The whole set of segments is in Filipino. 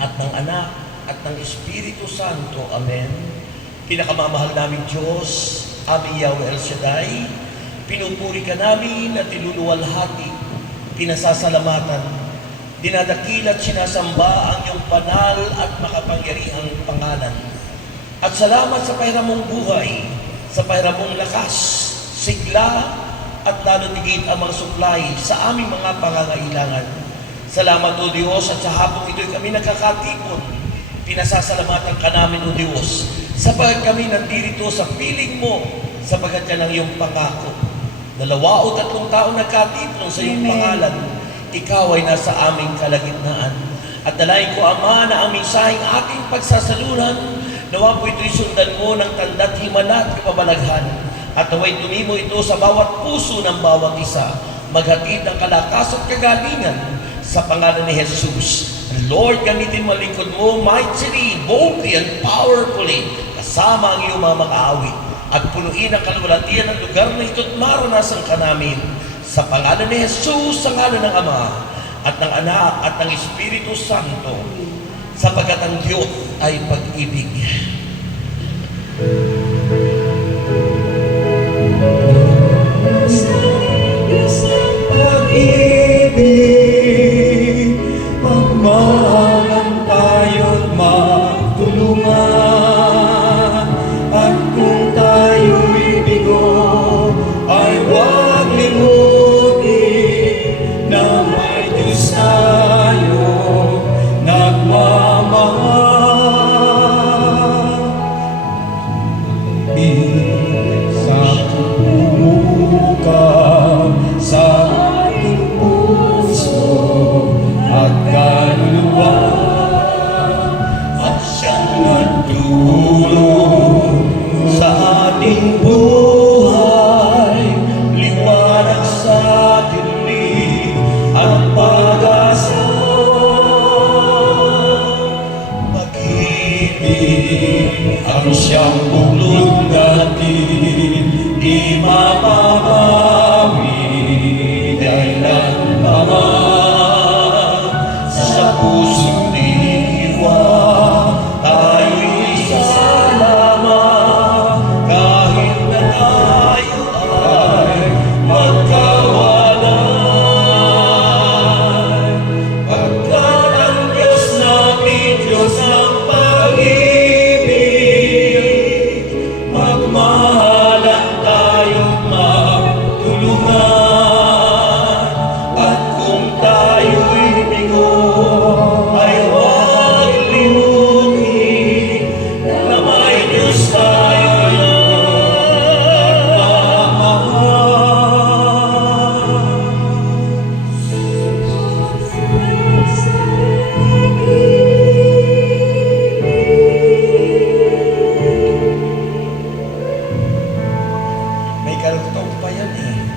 at ng Anak, at ng Espiritu Santo. Amen. Pinakamamahal namin Diyos, aming Yahweh El Shaddai, pinupuri ka namin at iluluwalhati, pinasasalamatan, dinadakil at sinasamba ang iyong banal at makapangyarihang pangalan. At salamat sa pahiramong buhay, sa pahiramong lakas, sigla, at lalo tigit ang mga supply sa aming mga pangangailangan. Salamat o Diyos, at sa hapong ito'y kami nagkakatipon. Pinasasalamatan ka namin o Diyos, sapagkat kami nandirito sa piling mo, sapagkat yan ang iyong pangako. 2 o 3 taon nagkatipon sa iyong pangalan, ikaw ay nasa aming kalagitnaan. At dalayan ko, Ama, na ang mensaheng ating pagsasalunan, nawa po ito'y sundan mo ng tanda't himala at kapabalaghan, at nawa'y tumimo ito sa bawat puso ng bawat isa, maghatid ng kalakas at kagalingan sa pangalan ni Jesus. Lord, gamitin mo ang lingkod mo mightily, boldly, and powerfully, kasama ang iyong mga makaawit, at punuin ang kalwalatian ng lugar na ito't maranasan ka namin. Sa pangalan ni Jesus, sa ngalan ng Ama, at ng Anak, at ng Espiritu Santo, sapagkat ang Diyos ay pag-ibig. Pag-ibig, magmahalan tayo't magtulungan, at kung tayo'y bigo, ay huwag limutin na may Diyos tayo nagmamahal. Sa pumukap sa ating puso at kaluluwa, at siyang nagtulong sa ating buhay, liwanag sa dilim at pag-asa. Pag-ibig ang siyang bulong natin, di mapapawi kailan pa man. Sa puso't diwa tayo'y sasama, kahit na tayo ay magkawalan. Pagkat ang Diyos namin, Diyos ng pag-ibig, magmahalan tayo't magtulungan, at kung tayo'y bigo, ay huwag limutin na may Diyos tayo May karugtong pa yan eh.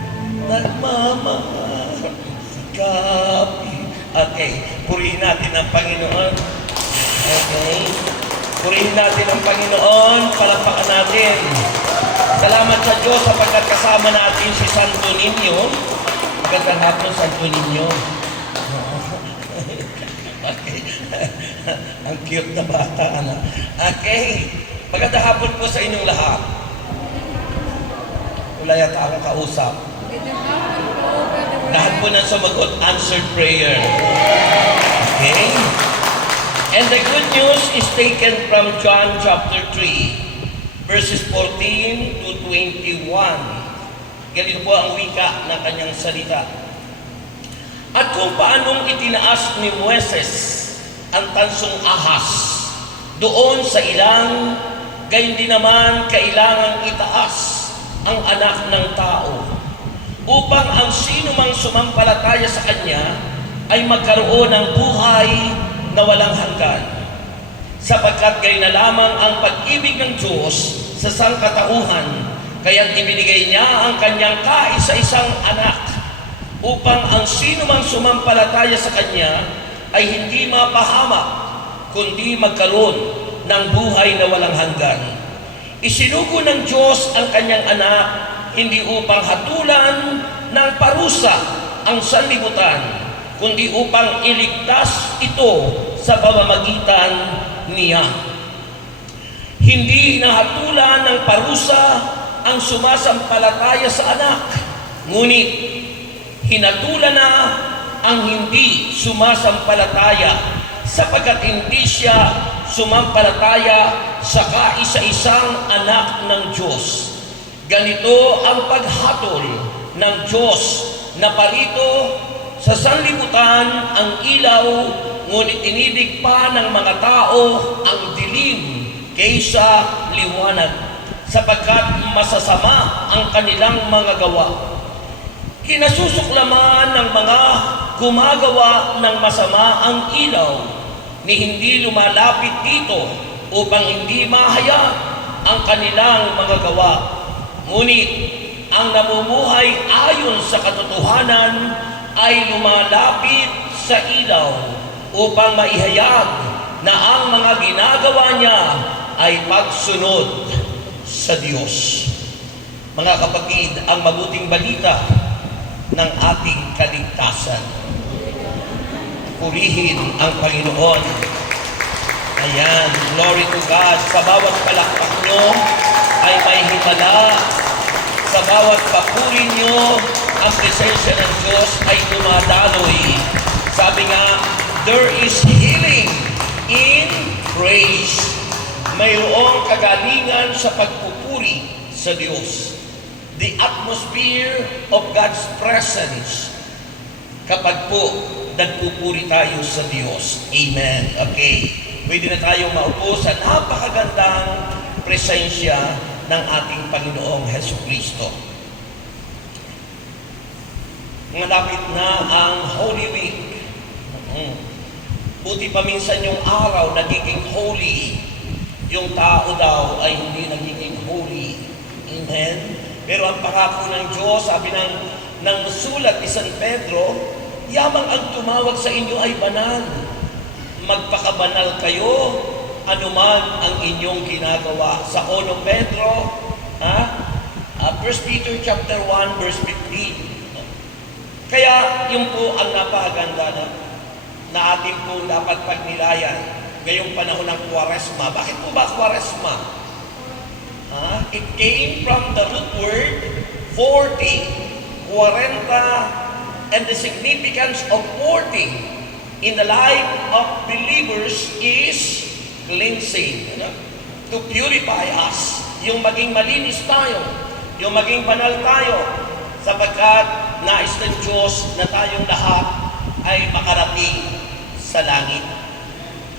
Nagmamahal kapi. Okay, purihin natin ang Panginoon. Okay. Purihin natin ang Panginoon, palapakan natin. Salamat sa Diyos sapagkat kasama natin si Santo Niño. Magandang hapon, Santo Niño. Okay. Ang cute na bata, ano? Okay. Magandang hapon po sa inyong lahat. Wala yata akong kausap. Lahat po na sumagot, answered prayer. Okay? And the good news is taken from John chapter 3, verses 14 to 21. Ganito po ang wika ng kanyang salita. At kung paanong itinaas ni Moises ang tansong ahas doon sa ilang, gayon din naman kailangang itaas ang anak ng tao, upang ang sino mang sumampalataya sa kanya ay magkaroon ng buhay na walang hanggan. Sapagkat gayon na lamang ang pag-ibig ng Diyos sa sangkatauhan, kaya't ibinigay niya ang kanyang kaisa-isang anak, upang ang sino mang sumampalataya sa kanya ay hindi mapahamak, kundi magkaroon ng buhay na walang hanggan. Isinugo ng Diyos ang kanyang anak, hindi upang hatulan ng parusa ang sanlibutan, kundi upang iligtas ito sa pamamagitan niya. Hindi nahatulan ng parusa ang sumasampalataya sa anak, ngunit hinatulan na ang hindi sumasampalataya sapagkat hindi siya sumampalataya sa kaisa-isang anak ng Diyos. Ganito ang paghatol ng Diyos na parito sa sanlibutan ang ilaw, ngunit inidig pa ng mga tao ang dilim kaysa liwanag, sapagkat masasama ang kanilang mga gawa. Kinasusuklaman ng mga gumagawa ng masama ang ilaw, ni hindi lumalapit dito upang hindi mahayag ang kanilang mga gawa. Ngunit ang namumuhay ayon sa katotohanan ay lumalapit sa ilaw upang maihayag na ang mga ginagawa niya ay pagsunod sa Diyos. Mga kapatid, ang mabuting balita ng ating kaligtasan. Purihin ang Panginoon. Ayan, glory to God. Sa bawat palakpak nyo ay may himala. Sa bawat papuri nyo, ang presensya ng Diyos ay dumadaloy. Sabi nga, there is healing in praise. Mayroong kagalingan sa pagpupuri sa Diyos. The atmosphere of God's presence kapag po nagpupuri tayo sa Diyos. Amen. Okay. Pwede na tayong maupo sa napakagandang presensya ng ating Panginoong Hesukristo. Malapit na ang Holy Week. Buti pa minsan yung araw nagiging holy. Yung tao daw ay hindi nagiging holy. Amen. Pero ang pangako ng Diyos, sabi ng sulat ni San Pedro, yamang ang tumawag sa inyo ay banal. Magpakabanal kayo, anuman ang inyong ginagawa. Sa 1 Pedro, 1 Peter chapter 1, verse 15. Kaya yun po ang napakaganda na atin po dapat pagnilayan ngayong panahon ng Kwaresma. Bakit po ba Kwaresma? It came from the root word 40, 40, and the significance of 40 in the life of believers is cleansing. To purify us. Yung maging malinis tayo, yung maging banal tayo, sapagkat nais ng Diyos na tayong lahat ay makarating sa langit.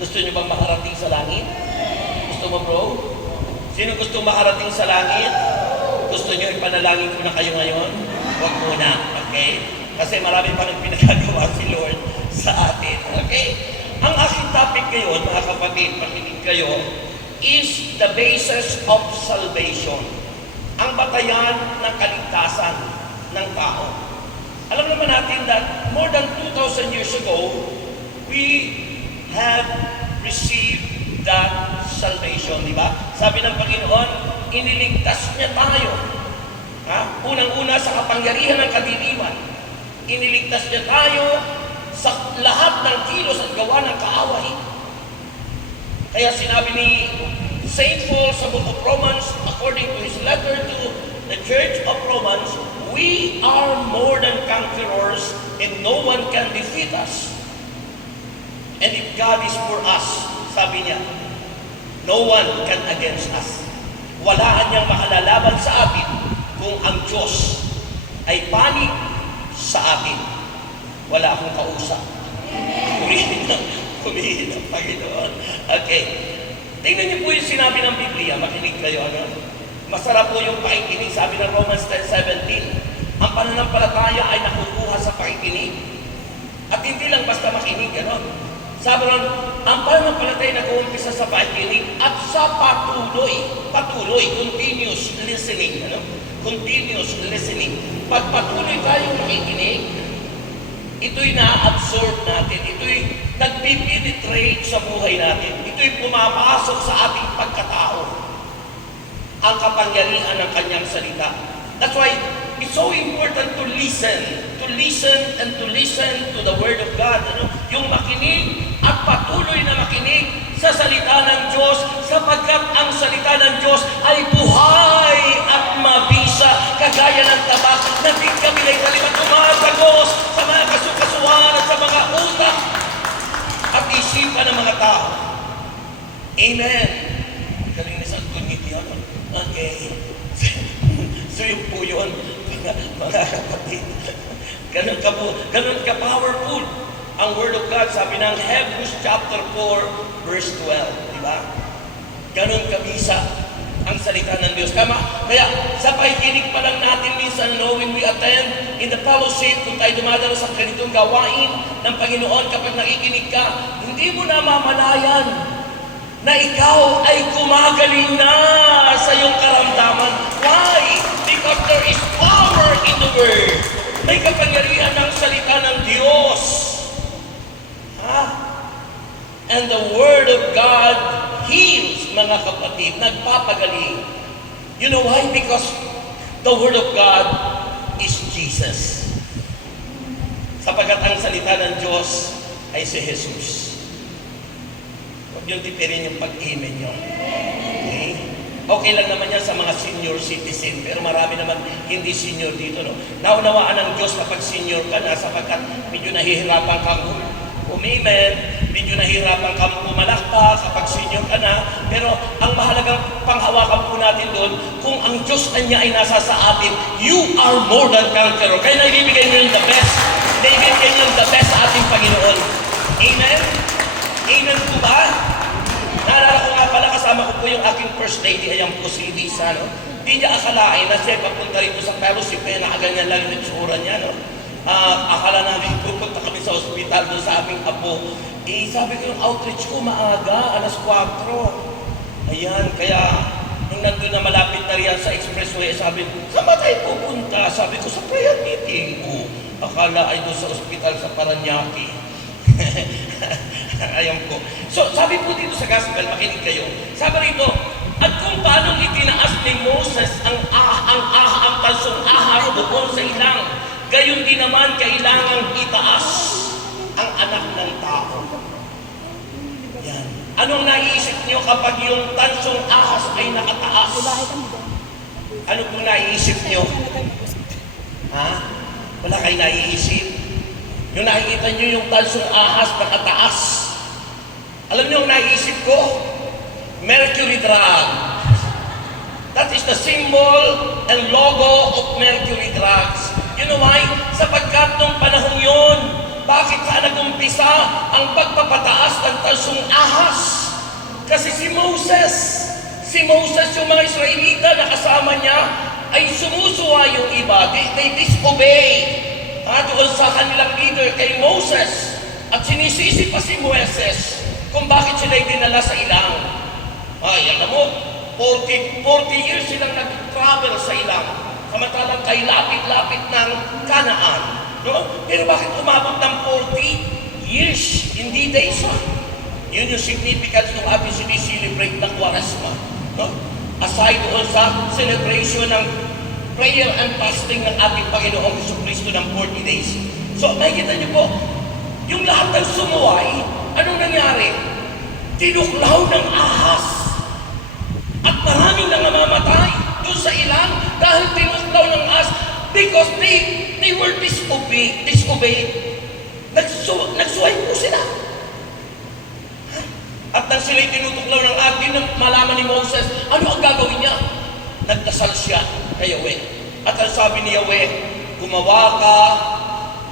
Gusto niyo bang makarating sa langit? Gusto mo, bro? Sino gusto makarating sa langit? Gusto niyo ipanalangin ko na kayo ngayon? Huwag muna, okay? Kasi marami pa nang pinagagawa si Lord sa atin, okay? Ang aking topic ngayon, mga kapatid, pakinig kayo, is the basis of salvation. Ang batayan ng kaligtasan ng tao. Alam naman natin that more than 2,000 years ago, we have received that salvation, di ba? Sabi ng Panginoon, iniligtas niya tayo. Unang-una sa kapangyarihan ng kadiliman. Iniligtas niya tayo sa lahat ng kilos at gawa ng kaaway. Kaya sinabi ni St. Paul sa Book of Romans, according to his letter to the Church of Romans, we are more than conquerors and no one can defeat us. And if God is for us, sabi niya, no one can against us. Wala niyang makalalaban sa atin kung ang Diyos ay panig sa atin. Wala akong kausap. Purihin ang Panginoon. Okay. Tingnan niyo po yung sinabi ng Biblia. Makinig kayo. Masarap po yung pakikinig. Sabi ng Romans 10:17. Ang pananampalataya ay nakukuha sa pakikinig. At hindi lang basta makinig. Sabi ron, ang pananampalataya nag-uumpisa sa pakikinig at sa patuloy, continuous listening. Continuous listening. Pag patuloy tayong makikinig, ito'y na-absorb natin, ito'y nagpipenetrate sa buhay natin, ito'y pumapasok sa ating pagkatao, ang kapangyarihan ng kanyang salita. That's why it's so important to listen and to listen to the Word of God. Yung makinig at patuloy na makinig sa salita ng Diyos, sapagkat ang salita ng Diyos ay buhay at mabisa, kagaya ng tabak na di kami ay kalimat tumatagos sa mga kasukasuan at sa mga utak at isipan ng mga tao. Amen. Galing na sa tuniti yun. Okay. So yun po yun, mga kapatid. Ganun ka powerful ang Word of God. Sabi ng Hebrews chapter 4 verse 12, di ba? Ganun kabisa ang salita ng Diyos. Kaya sa pakikinig pa lang natin minsan, when we attend in the fellowship, kung tayo dumadalo sa ganitong gawain ng Panginoon, kapag nakikinig ka, hindi mo na mamalayan na ikaw ay gumagaling na sa iyong karamdaman. Why? Because there is power in the Word. May kapangyarihan ng salita ng Diyos. And the Word of God heals, mga kapatid, nagpapagaling. You know why? Because the Word of God is Jesus. Sapagkat ang salita ng Diyos ay si Jesus. Huwag niyong tipirin yung pag-amen nyo. Okay? Okay lang naman yan sa mga senior citizen, pero marami naman hindi senior dito. No? Naunawaan ng Diyos kapag senior ka na, sapagkat medyo nahihirapan kang umimen, medyo nahihirapan kang pumalakta kapag senior ka na, pero ang mahalagang panghawakan po natin doon, kung ang Diyos niya ay nasa sa atin, you are more than conqueror. Kaya naibibigay nyo yung the best. Naibibigay nyo yung the best sa ating Panginoon. Amen? Amen po ba? Naalala ko nga pala, kasama ko po yung aking first lady, ayan po si Lisa, no? Hindi niya akalain na siya papunta rito sa fellowship, kaya nakaganyan lang yung itsura niya, no? Akala namin pupunta kami sa ospital doon sa aming apo. Sabi ko yung outreach ko maaga, alas 4. Ayan, kaya nung nandun na malapit na riyan sa expressway, sabi ko, saan ba tayo pupunta? Sabi ko, sa prayer meeting. Akala ay doon sa ospital sa Paranaque. Ayan po. So, sabi po dito sa gospel, makinig kayo. Sabi rito, at kung paano itinaas ni Moses ang tansong ahas doon sa ilang, gayon din naman kailangang itaas ang anak ng tao. Yan. Anong naiisip niyo kapag yung tansong ahas ay nakataas? Ano po naiisip niyo? Ha? Wala kayo naiisip? Yung nakikita niyo yung tansong ahas nakataas. Alam niyo ang naiisip ko? Mercury drug. That is the symbol and logo of mercury drugs. You know why? Sapagkat nung panahon yun, bakit ka nag-umpisa ang pagpapataas ng tansong ahas? Kasi si Moses, yung mga Israelita na kasama niya, ay sumusuwa yung iba. They disobey. Doon sa kanilang leader kay Moses. At sinisisi pa si Moses kung bakit sila dinala sa ilang. Ay, alam mo, 40 years silang nag-travel sa ilang. Samantalang kay lapit-lapit ng Kanaan. No? Pero bakit umabot ng 40 years, hindi days? Yun yung significance ng ating sinicelebrate ng Quaresma. No? Aside doon sa celebration ng prayer and fasting ng ating Panginoong Jesucristo ng 40 days. So, makikita niyo po, yung lahat ng sumuway, anong nangyari? Tinuklaw ng ahas. At maraming nangamamatay doon sa ilang dahil tinuklaw ng ahas because they were disobeyed. Nagsuway po sila. At nang sila'y tinutuklaw ng ahas, din malaman ni Moses, ano ang gagawin niya? Nagdasal siya kay Yahweh. At ang sabi ni Yahweh, gumawa ka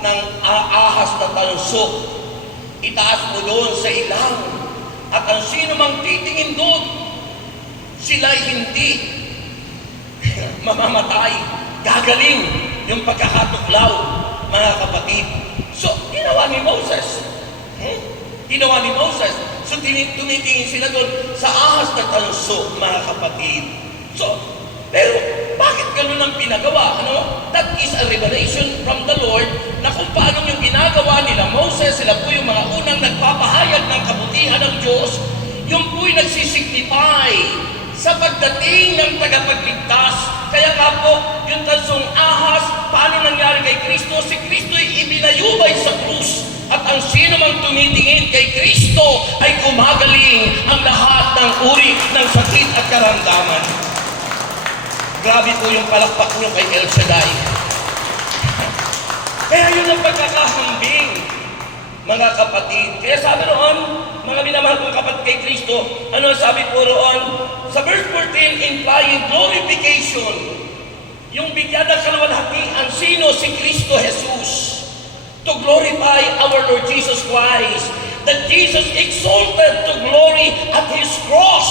ng ahas na tansok. Itaas mo doon sa ilang. At ang sino mang titingin doon, sila'y hindi mamamatay. Gagaling yung pagkakatuklaw, mga kapatid. So, ginawa ni Moses. Ginawa ni Moses. So, tumitingin sila doon sa ahas na tansok, mga kapatid. So, pero bakit ganun ang pinagawa? That is a revelation from the Lord na kung paano yung ginagawa nila Moses, sila po yung mga unang nagpapahayag ng kabutihan ng Diyos, yung po'y nagsisignify sa pagdating ng tagapagligtas. Kaya nga po, yung tansong ahas, paano nangyari kay Kristo? Si Kristo'y ibinayubay sa krus. At ang sino mang tumitingin kay Kristo, gumagaling ang lahat ng uri ng sakit at karamdaman. Grabe po yung palakpak nyo kay El Shaddai. Kaya yun ang pagkakahambing, mga kapatid. Kaya sabi roon, mga minamahal kong kapatid kay Kristo, ano sabi po roon? Sa verse 14, implying glorification, yung bigyan ng kaluwalhatian, sino? Si Kristo Jesus. To glorify our Lord Jesus Christ, that Jesus exalted to glory at His cross,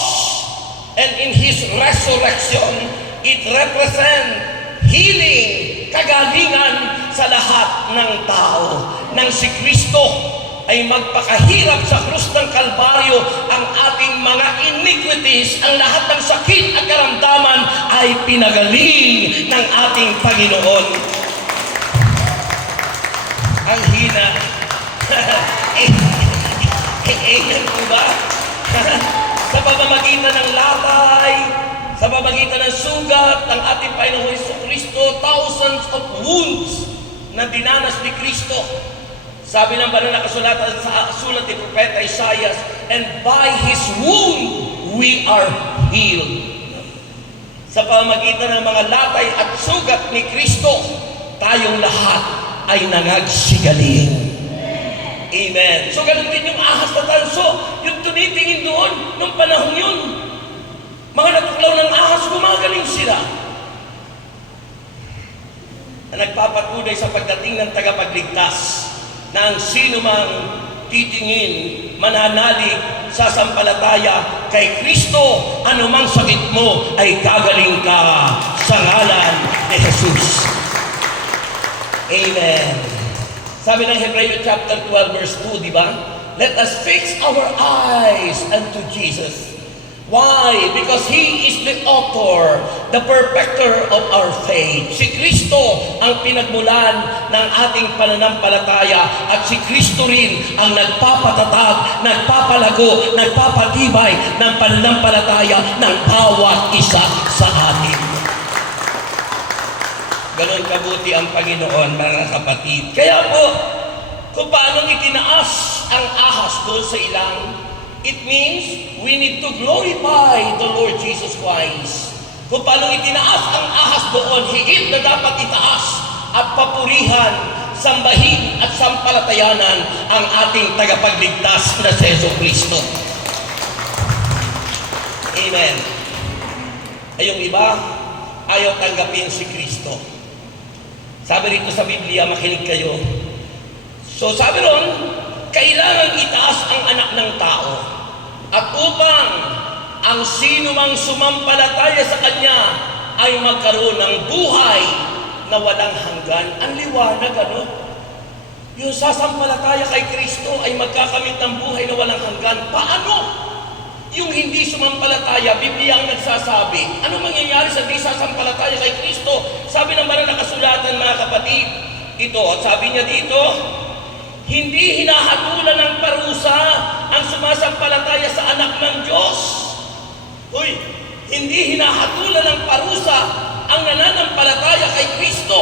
and in His resurrection, it represents healing, kagalingan sa lahat ng tao. Nang si Kristo ay magpakahirap sa krus ng Kalbaryo, ang ating mga iniquities, ang lahat ng sakit at karamdaman ay pinagaling ng ating Panginoon. Ang hina. Amen po ba? Sa pamamagitan ng latay, sa pamamagitan ng sugat ng ating Panginoon Jesucristo, thousands of wounds na dinanas ni Kristo. Sabi ng banal na kasulatan sa sulat ni Propeta Isaiah, and by His wound we are healed. Sa pamamagitan ng mga latay at sugat ni Kristo, tayong lahat ay nangagsigaling. Amen. So ganun din yung ahas na tanso, yung tunitingin doon nung panahon yun. Mga natuklaw ng ahas, gumagaling sila. Na nagpapatunay sa pagdating ng tagapagligtas na ang sino mang titingin, mananalig, sasampalataya kay Kristo, anumang sakit mo ay gagaling ka sa ngalan ni Jesus. Amen. Sabi ng Hebreo chapter 12 verse 2, di ba? Let us fix our eyes unto Jesus. Why? Because He is the author, the perfecter of our faith. Si Kristo ang pinagmulan ng ating pananampalataya at si Kristo rin ang nagpapatatag, nagpapalago, nagpapatibay ng pananampalataya ng bawat isa sa atin. Ganon kabuti ang Panginoon, mga kapatid. Kaya po, kung paano itinaas ang ahas doon sa ilang, it means we need to glorify the Lord Jesus Christ. Kung paano itinaas ang ahas doon, higit na dapat itaas at papurihan, sambahin at sampalatayanan ang ating tagapagligtas na si Jesucristo. Amen. Ay yung iba, ayaw tanggapin si Kristo. Sabi rito sa Biblia, makinig kayo. So sabi ron, kailangan itaas ang anak ng tao. At upang ang sino mang sumampalataya sa Kanya ay magkaroon ng buhay na walang hanggan. Ang liwanag, ano? Yung sasampalataya kay Kristo ay magkakamit ng buhay na walang hanggan. Paano? Yung hindi sumampalataya, Biblia ang nagsasabi. Ano mangyayari sa hindi sasampalataya kay Kristo? Sabi ng banal na kasulatan, mga kapatid, ito, at sabi niya dito, hindi hinahatulan ng parusa ang sumasampalataya sa anak ng Diyos. Uy, hindi hinahatulan ng parusa ang nananampalataya kay Kristo.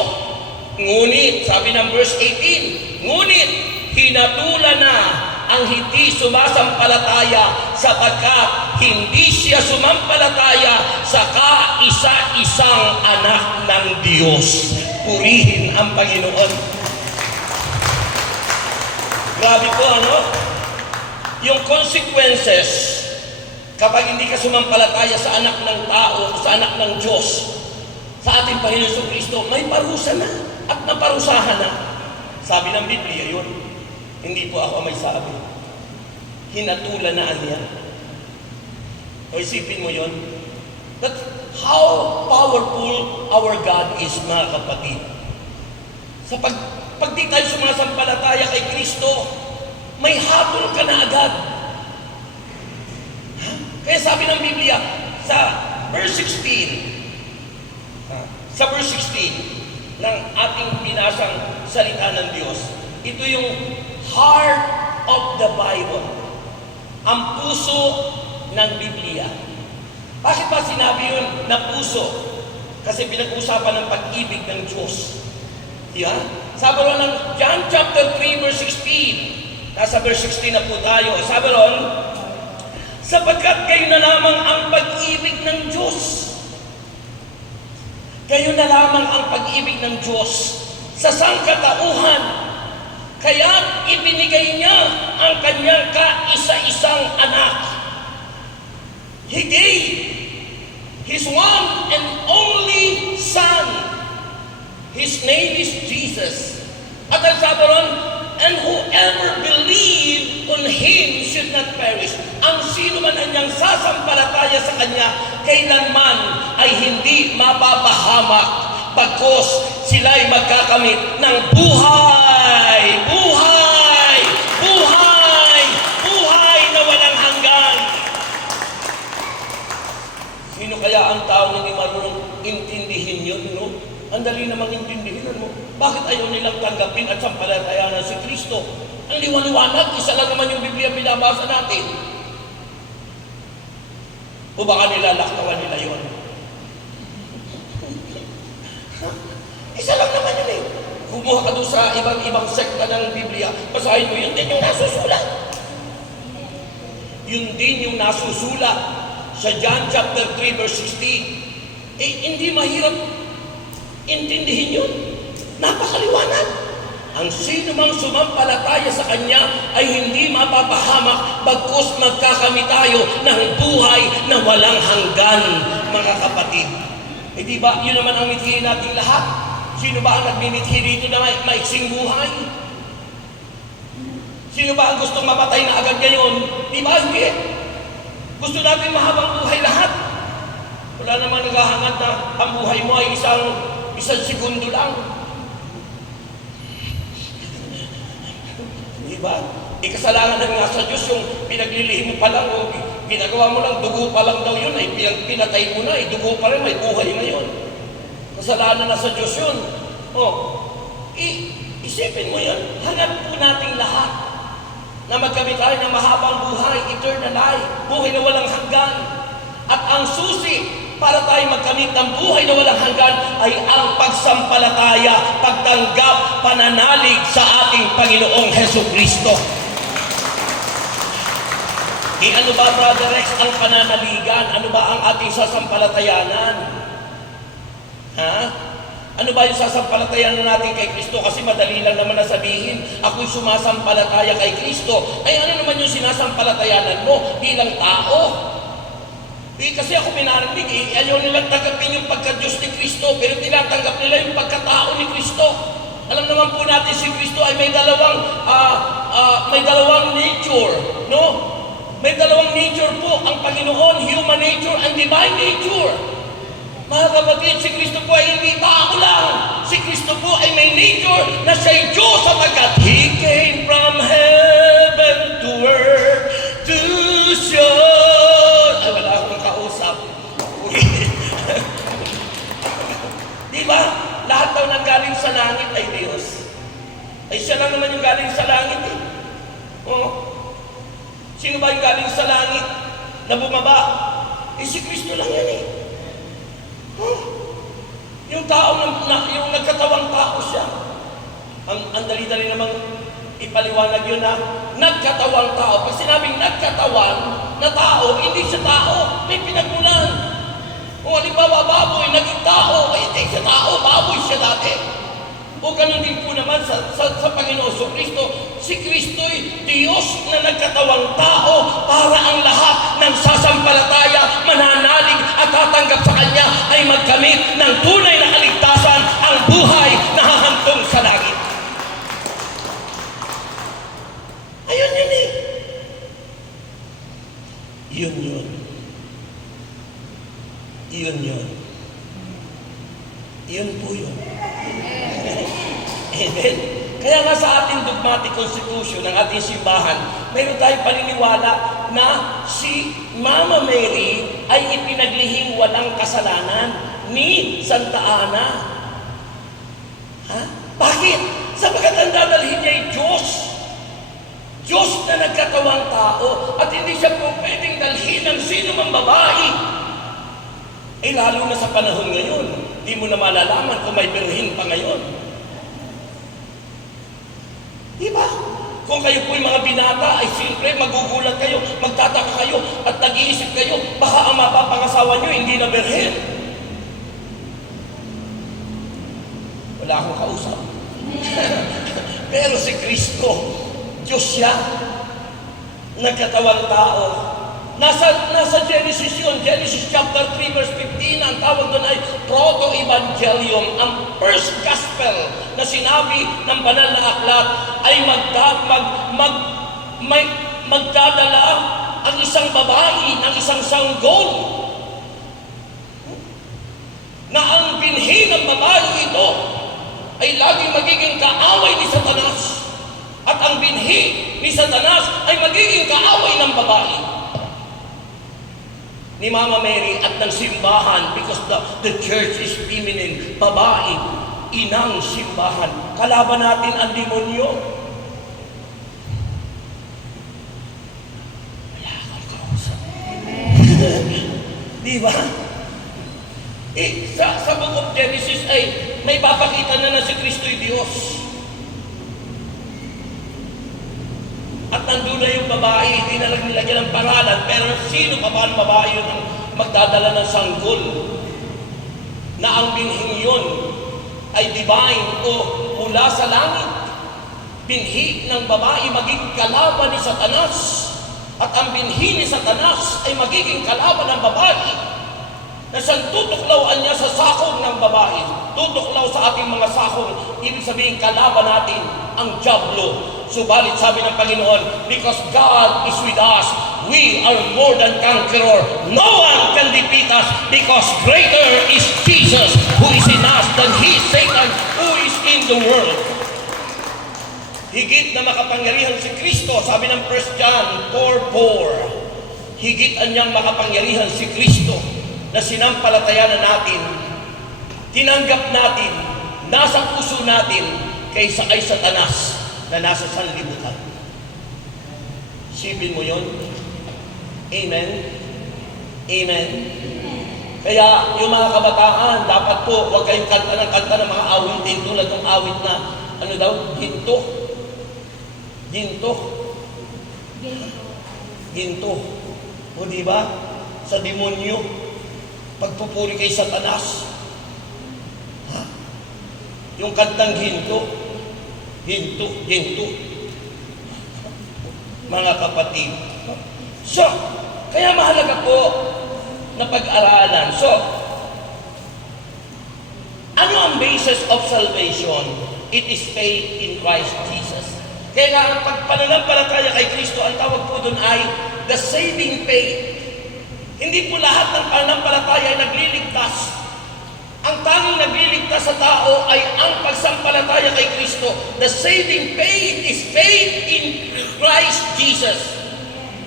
Ngunit, sabi ng verse 18, ngunit hinatulan na ang hindi sumasampalataya sapagkat hindi siya sumampalataya sa kaisa-isang anak ng Diyos. Purihin ang Panginoon. Grabe po, ano? Yung consequences kapag hindi ka sumampalataya sa anak ng tao, sa anak ng Diyos, sa ating Panginoon Jesucristo, may parusa na at naparusahan na. Sabi ng Biblia yun. Hindi po ako may sabi. Hinatulan na niya. O isipin mo yun. That's how powerful our God is, mga kapatid. Sa pag di tayo sumasampalataya kay Kristo, may hatol ka na agad. Kaya sabi ng Biblia, sa verse 16, ng ating binasang salita ng Diyos, ito yung heart of the Bible. Ang puso ng Biblia. Bakit ba sinabi yun na puso? Kasi pinag-usapan ng pag-ibig ng Diyos. Yeah? Sabi ron ng John chapter 3 verse 16. Nasa verse 16 na po tayo. Sabi ron, sapagkat gayon na lamang ang pag-ibig ng Diyos. Gayon na lamang ang pag-ibig ng Diyos sa sangkatauhan. Kaya't ibinigay niya ang kanyang kaisa-isang anak. He gave His one and only Son. His name is Jesus. At ang sabi ron, and whoever believe on Him should not perish. Ang sino man anyang sasampalataya sa Kanya, kailanman ay hindi mapapahamak, bagkus sila'y magkakamit ng buhay, buhay, buhay, buhay na walang hanggan. Sino kaya ang tao na hindi marunong intindihin yun, no? Ang dali namang intindihin, mo. Bakit ayaw nilang tanggapin at sampalatayanan si Kristo? Ang liwaliwanag, isa lang naman yung Biblia binabasa natin. O baka nilalaktawan nila yun? Isa lang naman yun eh. Kumuha ka doon sa ibang sekta ng Biblia, basahin mo, yun din yung nasusulat. Yun din yung nasusulat sa John chapter 3 verse 16. Hindi mahirap intindihin yun. Napakaliwanag. Ang sino mang sumampalataya sa Kanya ay hindi mapapahamak, bagkus magkakamit tayo ng buhay na walang hanggan, mga kapatid. Di ba, yun naman ang mithihin natin lahat. Sino ba ang nagmimithi dito na maiksing buhay? Sino ba ang gustong mapatay na agad ngayon? Di ba, hindi? Gusto natin mahabang buhay lahat. Wala naman naghahangad na ang buhay mo ay isang segundo lang. Diba? Kasalanan na nga sa Diyos yung pinaglilihim mo pa lang o ginagawa mo lang, dugo pa lang daw yun, ay pinatay mo na, dugo pa rin, may buhay ngayon. Kasalanan na sa Diyos yun. Isipin mo yun, hanap po natin lahat na magkamit tayo ng mahabang buhay, eternal life, buhay na walang hanggan. At ang susi para tayo magkamit ng buhay na walang hanggan ay ang pagsampalataya, pagtanggap, pananalig sa ating Panginoong Hesukristo. Ano ba, Brother Rex, ang pananaligan? Ano ba ang ating sasampalatayanan? Ha? Ano ba yung sasampalatayanan natin kay Kristo? Kasi madali lang naman na sabihin, ako'y sumasampalataya kay Kristo. Ay ano naman yung sinasampalatayanan mo bilang tao? Kasi ako pinarinig, ayaw nilang tanggapin yung pagka-Diyos ni Kristo, pero tinatanggap nila yung pagkatao ni Kristo. Alam naman po natin si Kristo ay may dalawang nature, no? May dalawang nature po ang Panginoon, human nature and divine nature. Mga kapatid, si Kristo po ay hindi tao lang. Si Kristo po ay may nature na siya'y Diyos sapagkat He came from heaven to earth to show. Ay, wala akong kausap. Diba? Lahat daw nang galing sa langit ay Diyos. Ay siya lang naman yung galing sa langit eh. Sino ba yung galing sa langit na bumaba? Si Kristo lang yan eh. Yung tao yung nagkatawang tao siya. Ang dali-dali namang ipaliwanag yun na nagkatawang tao. Pag sinabing nagkatawan na tao, hindi siya tao, may pinagmulan. Kung halimbawa baboy, naging tao, hindi siya tao, baboy siya dati. O ganun din po naman sa Panginoon Kristo. Si Kristo'y Diyos na nagkatawang tao para ang lahat ng sasampalataya, mananalig at tatanggap sa Kanya ay magkamit ng tunay na kaligtasan, ang buhay na hahantong sa langit. Ayun yun eh. Yun yun. Yun yun. Yun po yun. Amen. Kaya nga sa ating dogmatic constitution ng ating simbahan, mayroon tayong paniniwala na si Mama Mary ay ipinaglihing walang kasalanan ni Santa Ana. Ha? Bakit? Sapagkat ang dadalhin niya ay Diyos. Diyos na nagkatawang tao at hindi siya po pwedeng dalhin ng sino mang babae. Lalo na sa panahon ngayon, di mo na malalaman kung may birhin pa ngayon. Diba? Kung kayo po'y mga binata, ay siyempre magugulat kayo, magtataka kayo, at nag-iisip kayo, baka ang mapapangasawa nyo hindi na berhen. Wala akong kausap. Pero si Kristo, Diyos siya, nagkatawang tao. Nasa Genesis yun, Genesis chapter 3 verse 15, ang tawag doon ay Proto-Evangelium, ang first gospel na sinabi ng banal na aklat ay magdadala ang isang babae ng isang sanggol na ang binhi ng babae ito ay laging magiging kaaway ni Satanas at ang binhi ni Satanas ay magiging kaaway ng babae ni Mama Mary at ng simbahan, because the church is feminine, babae, inang simbahan. Kalaban natin ang demonyo. Wala akong kausap. Di ba? Sa book of Genesis ay may papakita na si Kristo'y Diyos. At nandun na yung babae, hindi na lang nilagyan ng pangalan, pero sino pa ba ang babae yun ang magdadala ng sanggol? Na ang binhing yun ay divine o mula sa langit. Binhi ng babae magiging kalaban ni Satanas. At ang binhi ni Satanas ay magiging kalaban ng babae. Na siyang tutuklawan niya sa sakong ng babae. Tutuklaw sa ating mga sakong, ibig sabihin kalaban natin ang dyablo. Subalit sabi ng Panginoon, because God is with us, we are more than conqueror. No one can defeat us because greater is Jesus who is in us than he, Satan, who is in the world. Higit na makapangyarihan si Kristo, sabi ng 1 John 4:4. Higit anyang makapangyarihan si Kristo na sinampalatayanan natin, tinanggap natin, nasa puso natin, kaysa kay Satanas na nasa sanlibutan. Isipin mo yun? Amen? Amen? Kaya yung mga kabataan, dapat po huwag kayong kanta ng mga awitin tulad ng awit na, ano daw, ginto. Ginto. Ginto. O diba? Sa demonyo, pagpupuri kay Satanas. Ha? Yung kantang ginto. Ginto. Mga kapatid. So, kaya mahalaga po na pag-aralan. So, ano ang basis of salvation? It is faith in Christ Jesus. Kaya nga, ang pagpananampalataya kay Kristo, ang tawag po doon ay the saving faith. Hindi po lahat ng pananampalataya ay nagliligtas. Ang tanging nagliligtas sa tao ay ang pagsampalataya kay Kristo. The saving faith is faith in Christ Jesus.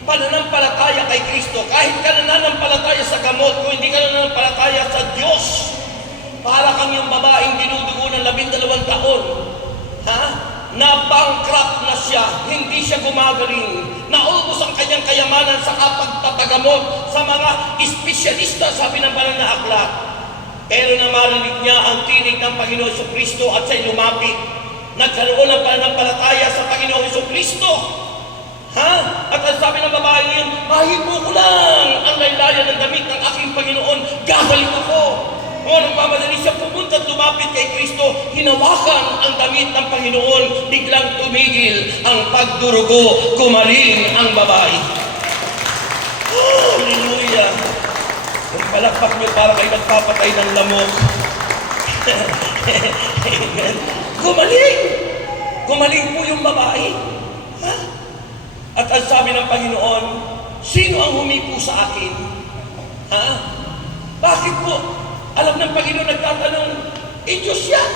Pananampalataya kay Kristo. Kahit ka nananampalataya sa gamot, kung hindi ka nananampalataya sa Diyos, para kang yung babaeng dinudugo ng 12 taon. Ha? Na-bankrupt na siya, hindi siya gumagaling. Naubos ang kanyang kayamanan sa pagpapagamot sa mga espesyalista, sabi ng banal na aklat. Pero na marinig niya ang tinig ng Panginoon Jesucristo at siya'y lumapit. Nagkaroon ng pananampalataya sa Panginoon Jesucristo. Ha? At ang sabi ng babae ngayon, mahipo ko lang ang laylayan ng damit ng aking Panginoon, gagaling ko. O nagmamadali siya pumunta at lumapit kay Kristo, hinawakan ang damit ng Panginoon, biglang tumigil ang pagdurugo, gumaling ang babae. Hallelujah! Kung palakpak niyo para kayo nagpapatay ng lamok. Gumaling! Gumaling po yung babae. Ha? At ang sabi ng Panginoon, sino ang humipo sa akin? Ha? Bakit po? Alam ng Panginoon, nagtatanong, Diyos yan.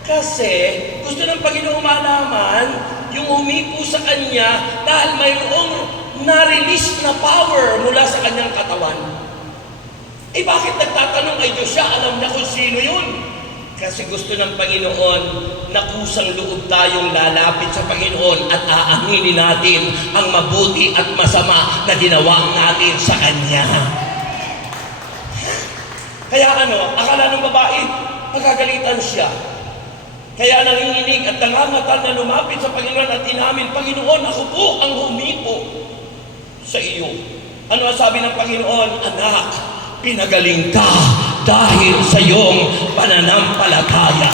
Kasi gusto ng Panginoon malaman yung humipo sa Kanya dahil mayroong na-release na power mula sa Kanyang katawan. Bakit nagtatanong ay Diyos siya? Alam niya kung sino yun. Kasi gusto ng Panginoon na kusang loob tayong lalapit sa Panginoon at aaminin natin ang mabuti at masama na ginawa natin sa Kanya. Kaya akala ng babae, pagkagalitan siya. Kaya nanginginig at nangangatal na lumapit sa Panginoon at inamin, Panginoon, ako po ang humipo sa iyo. Ano ang sabi ng Panginoon? Anak, pinagaling ka dahil sa iyong pananampalataya.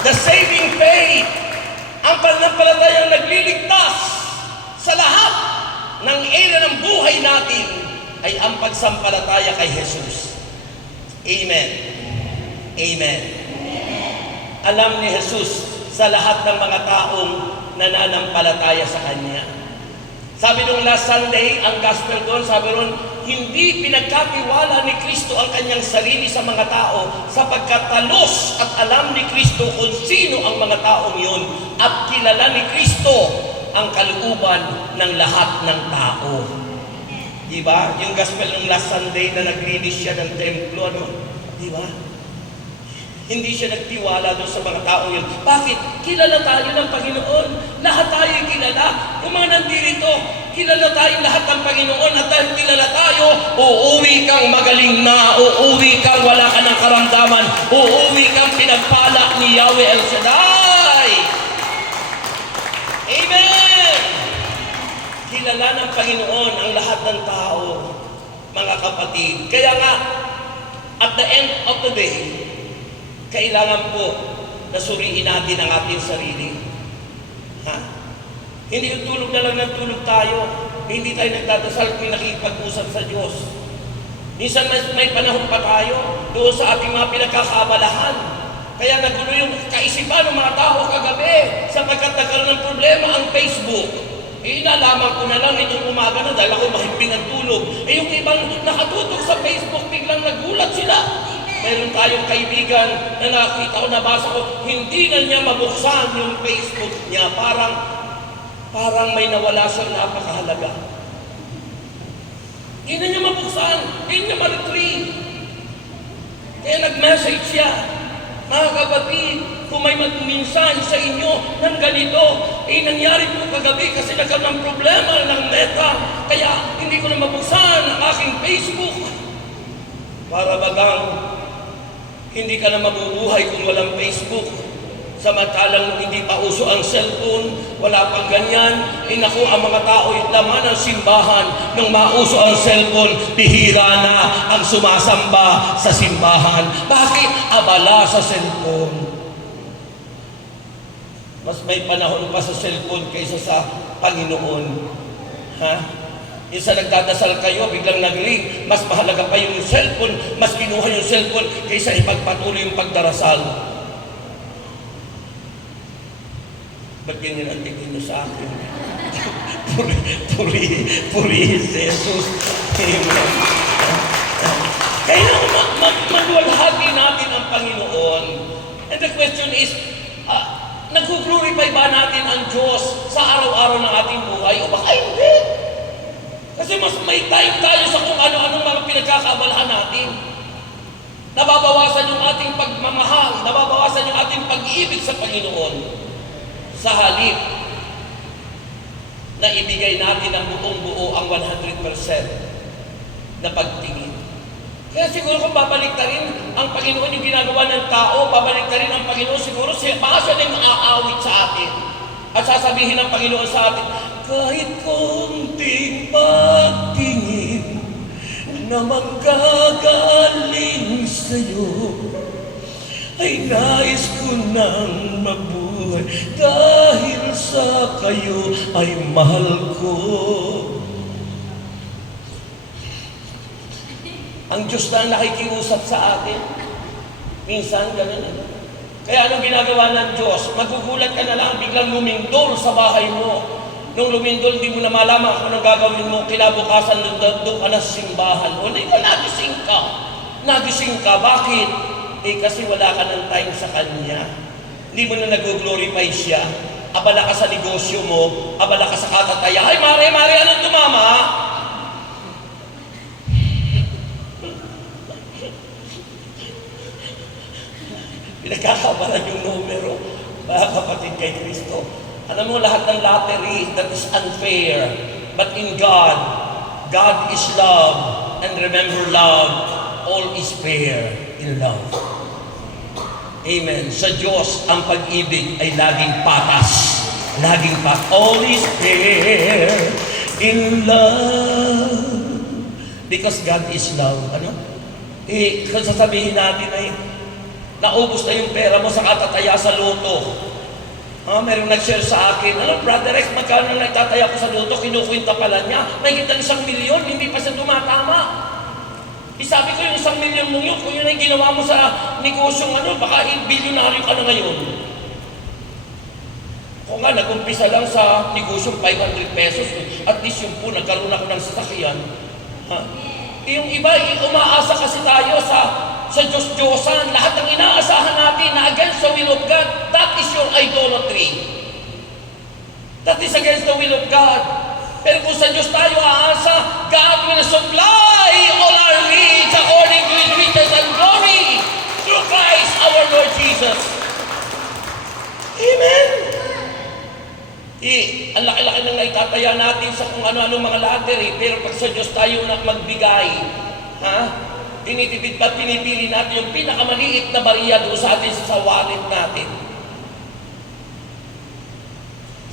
The saving faith, ang pananampalatayang nagliligtas sa lahat ng area ng buhay natin ay ang pagsampalataya kay Jesus. Amen. Amen. Alam ni Jesus sa lahat ng mga taong nananampalataya sa Kanya. Sabi nung last Sunday, ang gospel doon, sabi ron, hindi pinagkatiwala ni Kristo ang kanyang sarili sa mga tao sapagkat talos at alam ni Kristo kung sino ang mga taong yun at kilala ni Kristo ang kalooban ng lahat ng tao. Diba? Yung gospel nung last Sunday na naglinis siya ng templo, ano? Diba? Hindi siya nagtiwala doon sa mga tao yun. Bakit? Kilala tayo ng Panginoon. Lahat tayo kilala. Kung mga nandito, kilala tayo lahat ng Panginoon. At dahil kilala tayo, uuwi kang magaling na. Uuwi kang wala ka ng karamdaman. Uuwi kang pinagpala ni Yahweh El Shaddai. Amen! Kilala ng Panginoon ang lahat ng tao, mga kapatid. Kaya nga, at the end of the day, kailangan po na suriin natin ang ating sarili. Ha? Hindi yung tulog na lang ng tulog tayo. Hindi tayo nagdadasal kung nakipag-usap sa Diyos. Minsan may panahon pa tayo doon sa ating mga pinagkakaabalahan. Kaya nagulo yung kaisipan ng mga tao kagabi sapagkat nagkaroon ng problema ang Facebook. Inalaman ko na lang itong umaga na dahil ako mahimping ang tulog. Yung ibang nakatutok sa Facebook, biglang nagulat sila. Meron tayong kaibigan na nakita ko, nabasa ko, hindi na niya mabuksan yung Facebook niya. Parang may nawala siyang napakahalaga. Hindi na niya mabuksan, hindi niya ma-retrieve. Kaya nag-message siya, mga kapatid, kung may minsan sa inyo ng ganito, nangyari po kagabi kasi nagkaroon ng problema ng Meta. Kaya hindi ko na mabuksan ang aking Facebook. Para bagang hindi ka na mabubuhay kung walang Facebook. Samantalang hindi pa uso ang cellphone, wala pang ganyan. Naku, ang mga tao laman ng simbahan nung mauso ang cellphone, bihira na ang sumasamba sa simbahan. Bakit? Abala sa cellphone. Mas may panahon pa sa cellphone kaysa sa Panginoon. Ha? Isa nagdadasal kayo, biglang nag-ring, mas mahalaga pa yung cellphone, mas kinuha yung cellphone kaysa ipagpatuloy yung pagdarasal. Ba't ganyan ang tingin nyo sa akin? Puri Jesus. Amen. Kaya maluwalhati natin ang Panginoon. And the question is, nag-glorify ba natin ang Diyos sa araw-araw ng ating buhay o baka hindi? Kasi mas may time tayo sa kung ano-anong mga pinagkakaabalahan natin. Nababawasan yung ating pagmamahal, nababawasan yung ating pag-ibig sa Panginoon. Sa halip na ibigay natin ang buong-buo ang 100% na pagtingin. Kaya siguro kung babalik na rin ang Panginoon yung ginagawa ng tao, babalik na rin ang Panginoon, siguro baka siya din maaawit sa atin. At sasabihin ng Panginoon sa atin, kahit konting pagtingin na manggagaling sa'yo, ay nais ko nang mabuhay dahil sa kayo ay mahal ko. Ang Diyos na nakikiusap sa atin, minsan ganun. Kaya anong ginagawa ng Diyos? Magugulat ka na lang, biglang lumindol sa bahay mo. Nung lumindol, di mo na malaman kung anong gagawin mo. Kinabukasan, doon ka na sa simbahan. O, di ba nagising ka? Nagising ka, bakit? Kasi wala ka ng time sa Kanya. Hindi mo na nag-glorify siya. Abala ka sa negosyo mo, abala ka sa katataya. Ay, Mare, anong tumama? Pinagkakabalan yung numero, mga kapatid kay Kristo. Alam mo, lahat ng lottery, that is unfair. But in God, God is love. And remember love, all is fair in love. Amen. Sa Diyos, ang pag-ibig ay laging patas. Laging patas. All is fair in love. Because God is love. Ano? Kung sasabihin natin ay naubos na yung pera mo sa katataya sa loto. Merong nag-share sa akin, Brother Rex, magkano na nagtataya ko sa loto, kinukwinta pala niya, may kita 1 milyon, hindi pa siya tumatama. Isabi ko yung 1 milyon mong yun, kung yun ay ginawa mo sa negosyong baka bilyonaryo ka na ngayon. Kung nga, nag-umpisa lang sa negosyong 500 pesos, at least yung po, nagkaroon ako ng sasakyan. Yung iba, umaasa kasi tayo sa Diyos-Diyosan, lahat ng inaasahan natin na against the will of God, that is your idolatry. That is against the will of God. Pero kung sa Diyos tayo aasa, God will supply all our needs according to His riches and glory through Christ our Lord Jesus. Amen? Ang laki-laki nang naitataya natin sa kung ano-ano mga lottery, pero pag sa Diyos tayo na magbigay, tinitipid pa, pinipili natin yung pinakamaliit na bariya doon sa atin sa wallet natin.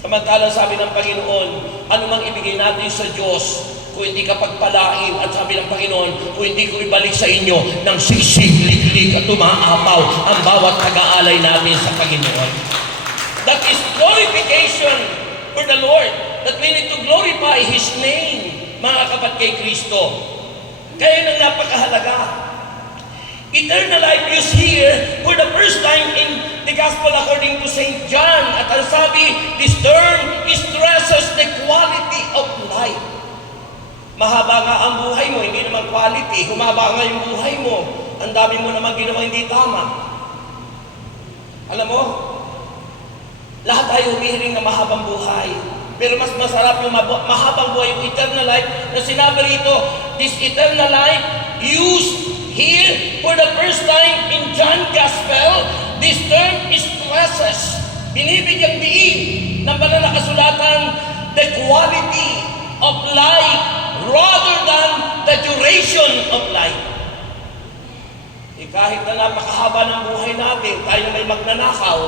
Samantalang sabi ng Panginoon, ano mang ibigay natin sa Diyos, kung hindi ka pagpalain, at sabi ng Panginoon, kung hindi ko ibalik sa inyo ng siksik, liklik at umaapaw ang bawat pag-aalay natin sa Panginoon. That is glorification for the Lord, that we need to glorify His name, mga kapatid kay Kristo. Kaya nang napakahalaga. Eternal life is here for the first time in the Gospel according to St. John. At ang sabi, this term stresses the quality of life. Mahaba nga ang buhay mo, hindi naman quality. Humaba nga yung buhay mo. Ang dami mo naman ginawa hindi tama. Alam mo, lahat tayo humihiling na mahabang buhay. Pero mas masarap yung mahabang buhay, yung eternal life, na sinabi rito, this eternal life used here for the first time in John Gospel, this term is stresses. Binibigyang diin ng banal na kasulatan, the quality of life rather than the duration of life. Kahit na napakahaba ng buhay natin, tayo may magnanakaw,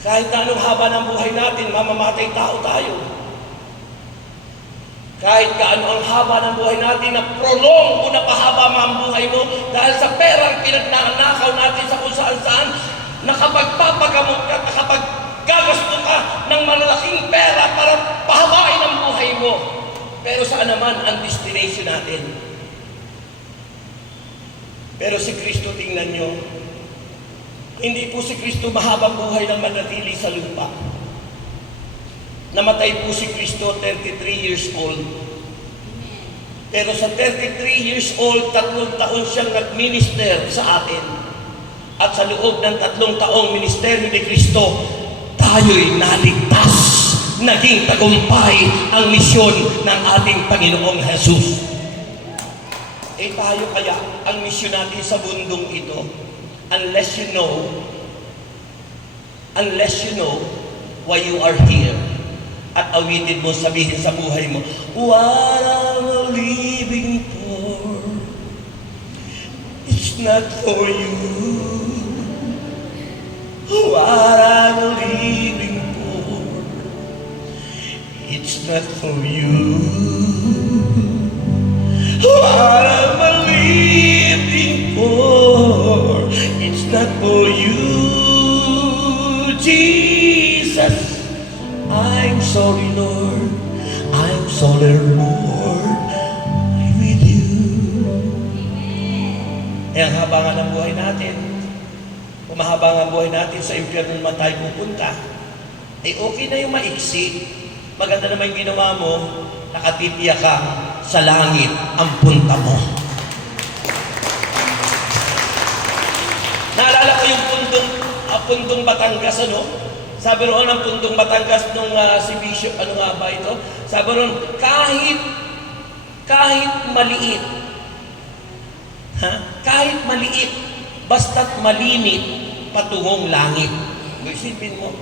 kahit na anong haba ng buhay natin, mamamatay tao tayo. Kahit gaano ang haba ng buhay natin, na prolong o napahaba ang buhay mo dahil sa perang pinagnanakaw natin sa kung saan-saan, nakapagpapagamot ka, nakapag-gagasto ka ng malalaking pera para pahabain ang buhay mo. Pero saan naman ang destination natin? Pero si Kristo, tingnan nyo, hindi po si Kristo mahabang buhay ng manatili sa lupa. Namatay po si Kristo 33 years old. Pero sa 33 years old, 3 taon siyang nag-minister sa atin. At sa loob ng 3 taong ministeryo ni Kristo, tayo'y naligtas. Naging tagumpay ang misyon ng ating Panginoong Jesus. Tayo kaya ang misyon natin sa mundong ito, unless you know why you are here. At awitin mo, sabihin sa buhay mo, what I'm living for, it's not for you. What I'm living for, it's not for you. What I'm living for, it's not for you, Jesus. I'm sorry, Lord. I'm sorry, Lord. I'm with you. Ang haba nga ng buhay natin, kung mahaba nga ang buhay natin, sa impyerno naman tayo pupunta, okay na yung maiksi. Maganda naman yung ginawa mo, nakatitiya ka sa langit ang punta mo. Naalala ko yung pundong Batangas, Sabi roon ang pundong Batangas nung si Bishop, ano nga ba ito? Sabi roon, kahit maliit, kahit maliit, basta't malimit, patungong langit. Isipin mo,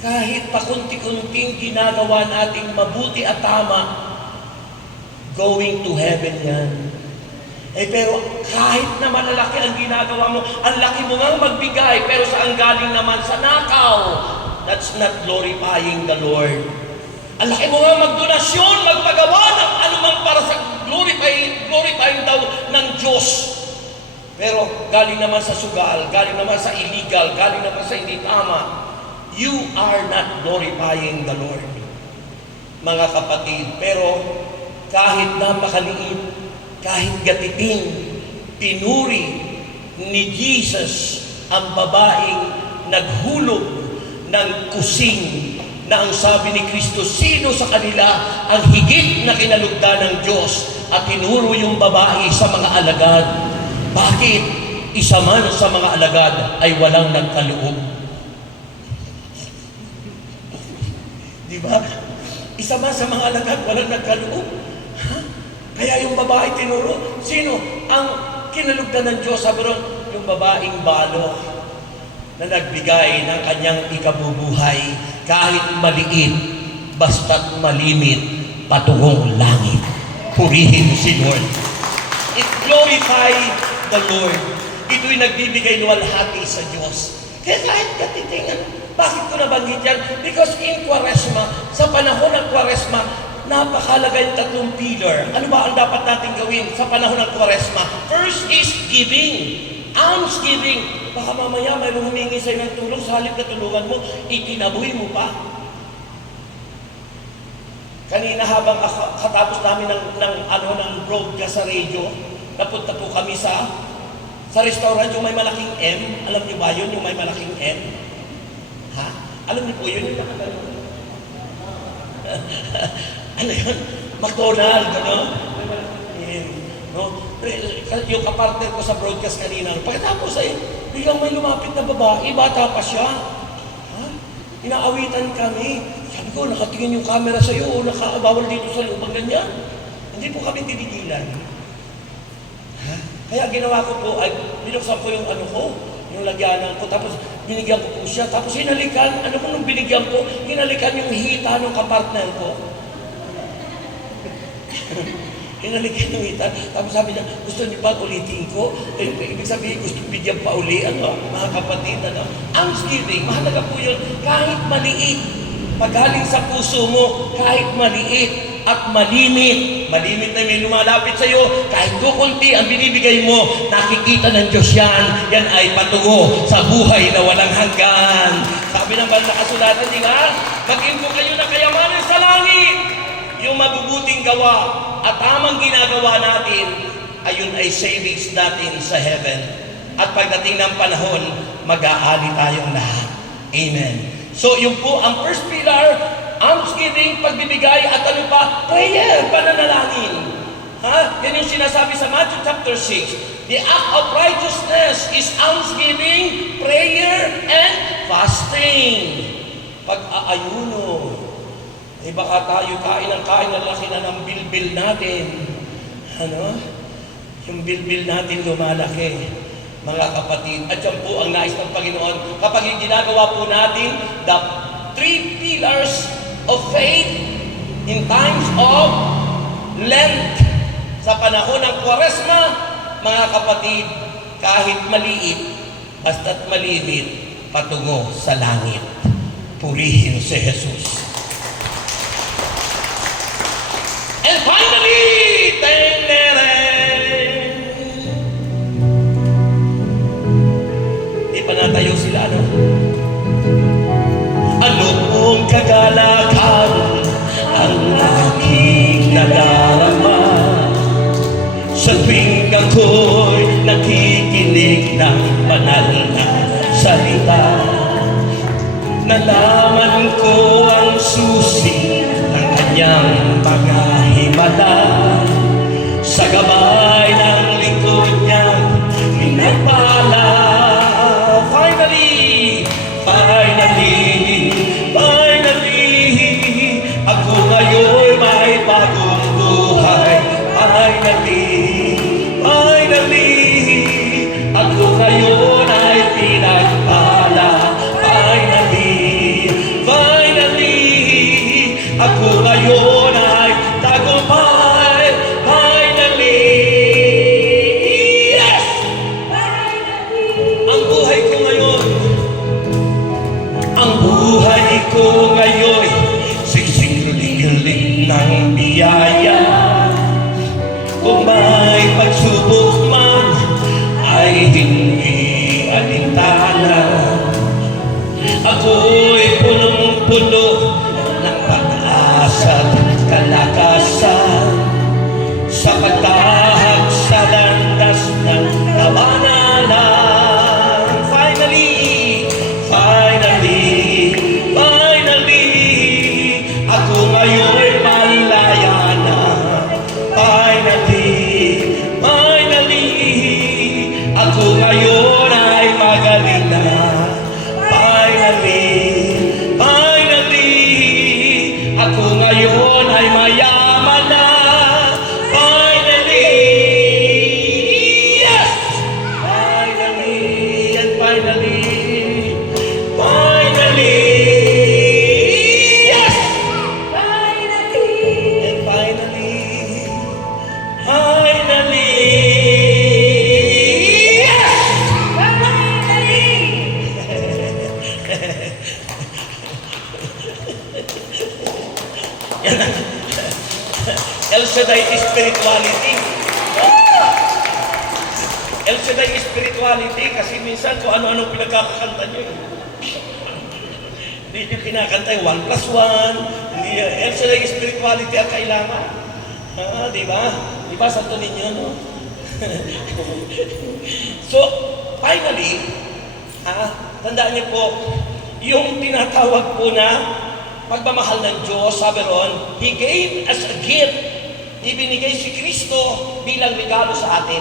kahit pakunti-kunting ginagawa nating mabuti at tama, going to heaven yan. Pero kahit na malalaki ang ginagawa mo, ang laki mo nga magbigay, pero saan galing naman? Sa nakaw. That's not glorifying the Lord. Ang laki mo nga magdonasyon, magpagawa ng anumang para sa glorifying daw ng Diyos. Pero galing naman sa sugal, galing naman sa illegal, galing naman sa hindi tama. You are not glorifying the Lord, mga kapatid. Pero kahit napakaliit, kahit gatiting, pinuri ni Jesus ang babaeng naghulog ng kusing na ang sabi ni Kristo, sino sa kanila ang higit na kinalugdan ng Diyos, at tinuro yung babae sa mga alagad. Bakit? Isa man sa mga alagad ay walang nagkaloob. Di ba? Isa man sa mga alagad walang nagkaloob. Ha? Kaya yung babae tinuro, sino ang kinalugdan ng Diyos? Sabi ron, yung babaeng balo na nagbigay ng kanyang ikabubuhay kahit maliit, basta't malimit, patungong langit. Purihin si Lord. It glorify the Lord. Ito'y nagbibigay luwalhati sa Diyos. Kaya kahit katitingan, bakit ko nabanggit yan? Because in Quaresma, sa panahon ng Quaresma, napakalaga yung tatlong pillar. Ano ba ang dapat natin gawin sa panahon ng Quaresma? First is giving. Almsgiving. Baka mamaya mayroong humingi sa'yo ng tulong, sa halip na tulungan mo, itinaboy mo pa. Kanina habang katapos namin ng broadcast sa radio, napunta po kami sa restaurant yung may malaking M. Alam niyo ba yun, yung may malaking M? Ha? Alam niyo po yun, yung nakagano? Ano yun? McDonald's, ano? No? Yung kapartner ko sa broadcast kanina, pagkatapos ay biglang may lumapit na babae, bata pa siya. Ha? Inaawitan kami. Sabi ko, nakatingin yung camera sa'yo o nakabawal dito sa lubang ganyan. Hindi po kami tinigilan. Ha? Kaya ginawa ko po, ay binuksan ko yung ano ko, yung lagyanan ko, tapos binigyan ko po siya, tapos hinalikan, ano ko nung binigyan ko, hinalikan yung hita ng kapartner ko. Hinalikan yung hita, tapos sabi niya, gusto niyo ba ulitin ko? Ibig sabihin, gusto bigyan pa uli, ano, mga kapatid, ano. Almsgiving, mahalaga po yun, kahit maliit, pagaling sa puso mo, kahit maliit at malimit na may lumalapit sa iyo, kahit kukunti ang binibigay mo, nakikita ng Diyos yan. Yan ay patungo sa buhay na walang hanggan. Sabi ng bansa kasulatan, di ba? Maging po kayo na kayamanan sa langit. Yung mabubuting gawa at tamang ginagawa natin, ayun ay savings natin sa heaven. At pagdating ng panahon, mag-aali tayong lahat. Amen. So, yung po ang first pillar, almsgiving, pagbibigay, at ano pa? Prayer, pananalangin. Ha? Yan yung sinasabi sa Matthew chapter 6. The act of righteousness is almsgiving, prayer, and fasting. Pag-aayuno. Eh baka tayo kain ng laki na ng bilbil natin. Ano? Yung bilbil natin lumalaki. Mga kapatid, at yan po ang nais ng Panginoon. Kapag ginagawa po natin the 3 pillars of faith in times of Lent, sa panahon ng Quaresma, mga kapatid, kahit maliit, basta't malimit, patungo sa langit. Purihin si Jesus. And finally, panatayo sila, ano? Ano pong kagalakan ang aking nadarama sa tuwing ako'y nakikinig ng banal na salita. Nalaman ko ang susi ng kanyang mga himala. Sa gabay ng likod niyang pinagpala. Finally, ako ngayon may bagong buhay. Finally, ako ngayon ay pinagpala. Finally, ako ngayon ay tagumpay. Finally, yes! Ang buhay ko ngayon, sigsing ako ngayon ay mayaman na. Finally, yes! Finally, and finally, finally, yes! Finally, And finally, finally, yes! finally. El Shaddai spirituality. El Shaddai spirituality kasi minsan kung ano-ano pinagkakakanta nyo eh. Hindi nyo kinakanta yung 1+1. Hindi, El Shaddai spirituality ang kailangan. Di ba? Di ba santo ninyo, no? So, finally, tandaan niyo po, yung tinatawag po na pagmamahal ng Diyos, sabi ron, He gave as a gift. Ibinigay si Kristo bilang regalo sa atin.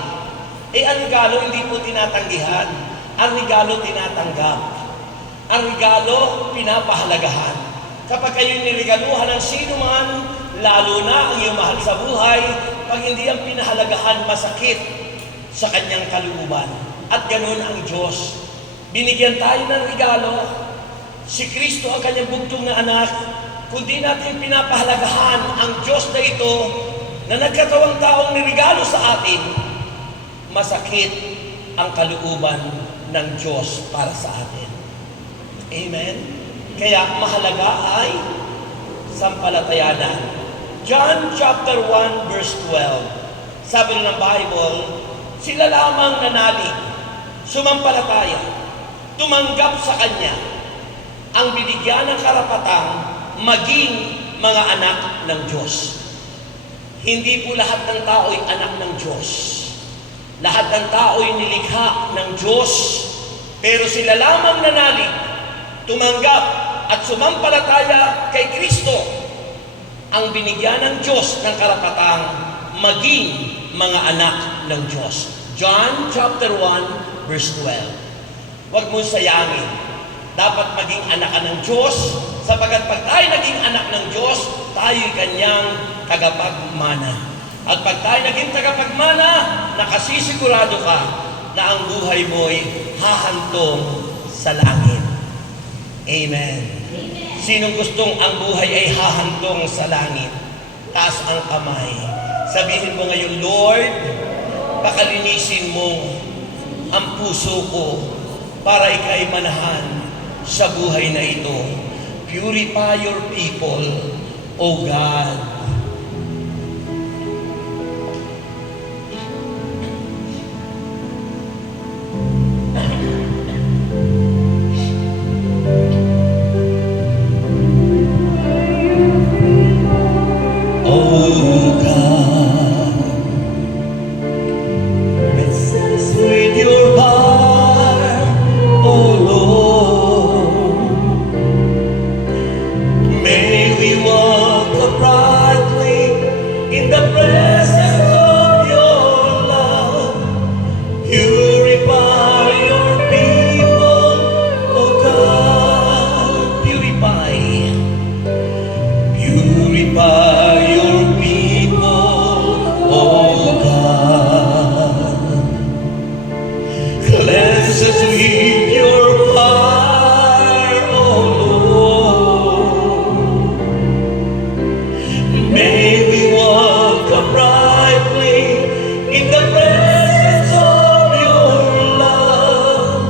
Ang regalo hindi po tinatanggihan. Ang regalo tinatanggap. Ang regalo pinapahalagahan. Kapag kayo niregaluhan ng sino man, lalo na ang iyong mahal sa buhay, pag hindi ang pinahalagahan, masakit sa kanyang kalooban. At ganun ang Diyos. Binigyan tayo ng regalo. Si Kristo ang kanyang bugtong na anak. Kung di natin pinapahalagahan ang Diyos na ito, na nagkatawang taong nirigalo sa atin, masakit ang kalooban ng Diyos para sa atin. Amen? Kaya mahalaga ay sampalatayanan. John chapter 1 verse 12. Sabi ng Bible, sila lamang nanalig, sumampalataya, tumanggap sa Kanya, ang binigyan ng karapatang maging mga anak ng Diyos. Hindi po lahat ng tao'y anak ng Diyos. Lahat ng tao'y nilikha ng Diyos. Pero sila lamang nanalig, tumanggap at sumampalataya kay Kristo, ang binigyan ng Diyos ng karapatang maging mga anak ng Diyos. John chapter 1 verse 12. Huwag mong sayangin. Dapat maging anak ka ng Diyos, sapagkat pag tayo naging anak ng Diyos, tayo'y kanyang tagapagmana. At pag tayo naging tagapagmana, nakasisigurado ka na ang buhay mo'y hahantong sa langit. Amen. Sinong gustong ang buhay ay hahantong sa langit? Taas ang kamay. Sabihin mo ngayon, Lord, pakalinisin mo ang puso ko para ika'y manahan sa buhay na ito. Purify your people, O God. With your power, oh Lord, may we walk uprightly in the presence of your love. Purify your people, oh God. Purify your people, oh God. Cleanse us with your fire, oh Lord. May we walk uprightly in the presence of your love.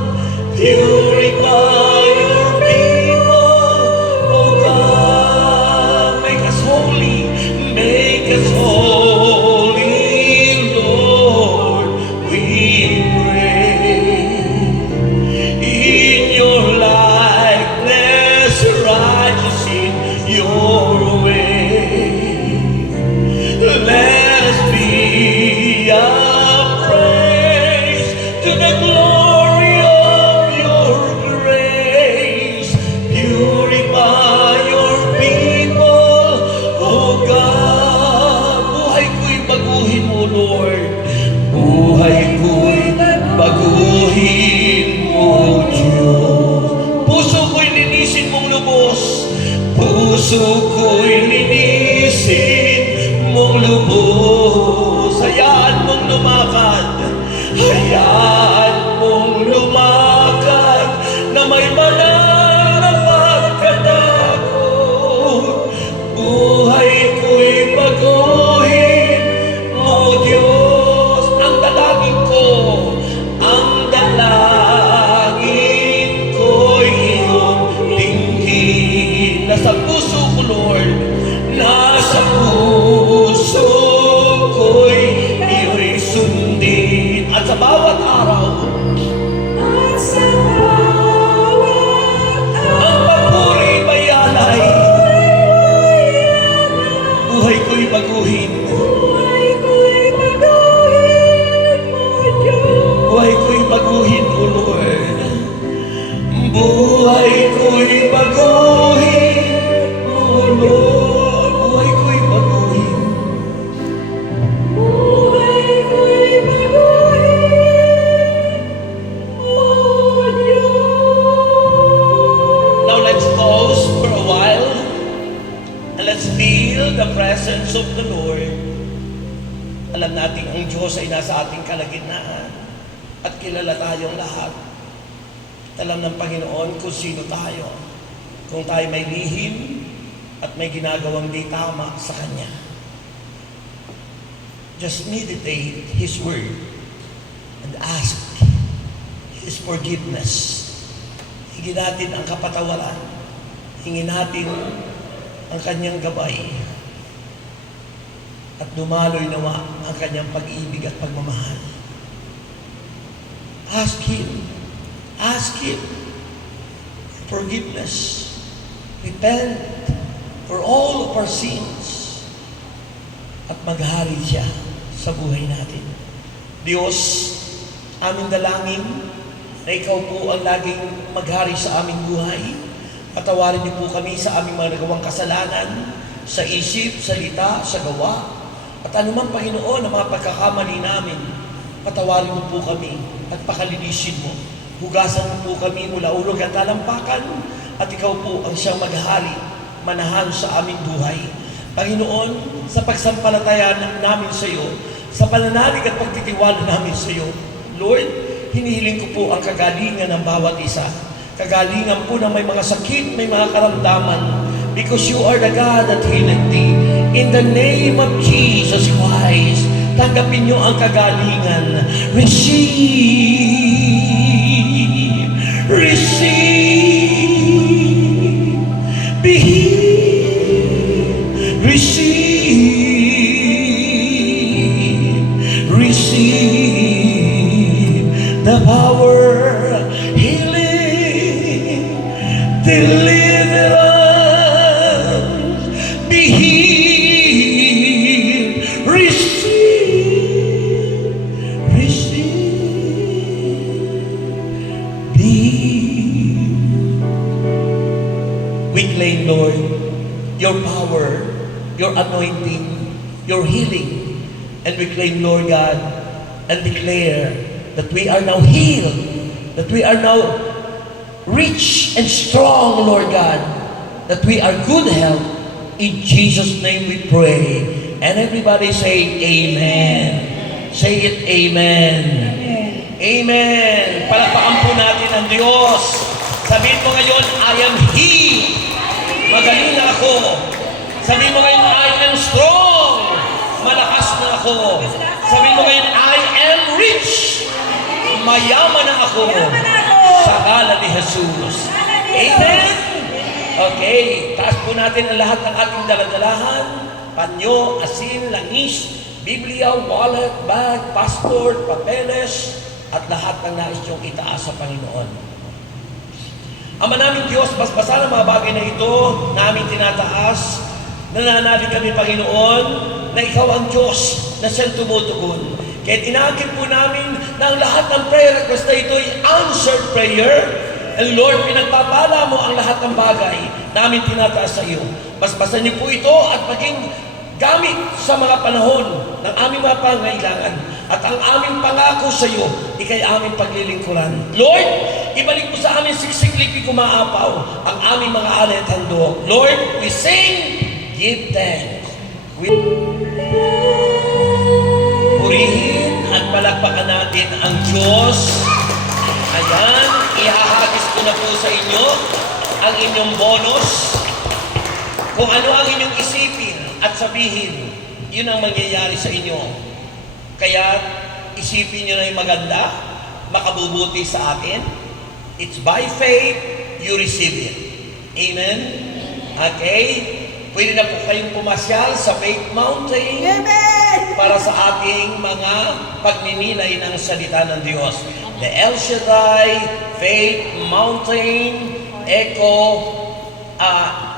Purify your people, oh God. Make us holy. sa puso ko'y iyo'y sundin. At sa bawat araw, ang papuri bayalay, buhay ko'y baguhin. Buhay ko'y baguhin, O Lord. Buhay ko'y baguhin, O Lord. Buhay ko'y baguhin. Now let's pause for a while and let's feel the presence of the Lord. Alam natin ang Diyos ay nasa ating kalagitnaan at kilala tayong lahat. Alam ng Panginoon kung sino tayo, kung tayo may lihim at may ginagawang di tama sa Kanya. Just meditate His Word and ask His forgiveness. Hingin natin ang kapatawaran. Hingin natin ang Kanyang gabay. At dumaloy nawa ang Kanyang pag-ibig at pagmamahal. Ask Him. Ask Him for forgiveness. Repent for all of our sins. At maghari siya sa buhay natin. Diyos, aming dalangin na Ikaw po ang laging maghari sa aming buhay. Patawarin niyo po kami sa aming mga nagawang kasalanan, sa isip, salita, sa gawa. At anumang Panginoon ang mga pagkakamali namin, patawarin mo po kami at pakalinisin mo. Hugasan mo po kami mula ulo hanggang talampakan at Ikaw po ang siyang maghari, manahan sa aming buhay. Panginoon, sa pagsampalataya namin sa iyo, sa pananalig at pagtitiwala namin sa iyo, Lord, hinihiling ko po ang kagalingan ng bawat isa. Kagalingan po na may mga sakit, may mga karamdaman, because you are the God that healeth thee. In the name of Jesus Christ, tanggapin niyo ang kagalingan. Receive, receive, be healed, receive, receive the power, healing, deliverance, be healed, receive, be healed. We claim, Lord, your power, your anointing, your healing, and we claim, Lord God, and declare that we are now healed, that we are now rich and strong, Lord God, that we are good health. In Jesus' name we pray. And everybody say amen. Say it, amen. Amen. Palakpakan po natin ang Diyos. Sabihin mo ngayon, I am healed. Magaling na ako. Sabihin mo ngayon, I am strong. Malakas na ako. Sabihin mo ngayon, I am rich. Mayaman na ako. Sa ngalan ni Jesus. Amen. Okay, taas po natin ang lahat ng ating daladalahan. Panyo, asin, langis, Biblia, wallet, bag, passport, papeles, at lahat ng nais niyong itaas sa Panginoon. Ama namin Diyos, basbasan ang mga bagay na ito na aming tinataas. Nananalig kami, Panginoon, na Ikaw ang Diyos na siyang tumutugon. Kaya tinakip po namin na ang lahat ng prayer request na ito ay answered prayer. And Lord, pinagpapala mo ang lahat ng bagay na aming tinataas sa iyo. Basbasan niyo po ito at maging gamit sa mga panahon ng aming mga pangailangan. At ang aming pangako sa iyo, ikay aming paglilingkuran. Lord, ibalik mo sa amin siksik-lipi kumaapaw ang aming mga alay at handog. Lord, we sing, give thanks. Purihin at palakpakan natin ang Diyos. Ayan, ihahagis ko na po sa inyo ang inyong bonus. Kung ano ang inyong isipin at sabihin, yun ang mangyayari sa inyo. Kaya isipin nyo na yung maganda, makabubuti sa akin. It's by faith, you receive it. Amen? Okay? pwede na po kayong pumasyal sa Faith Mountain para sa ating mga pagninilay ng salita ng Diyos. The El Shaddai Faith Mountain Eco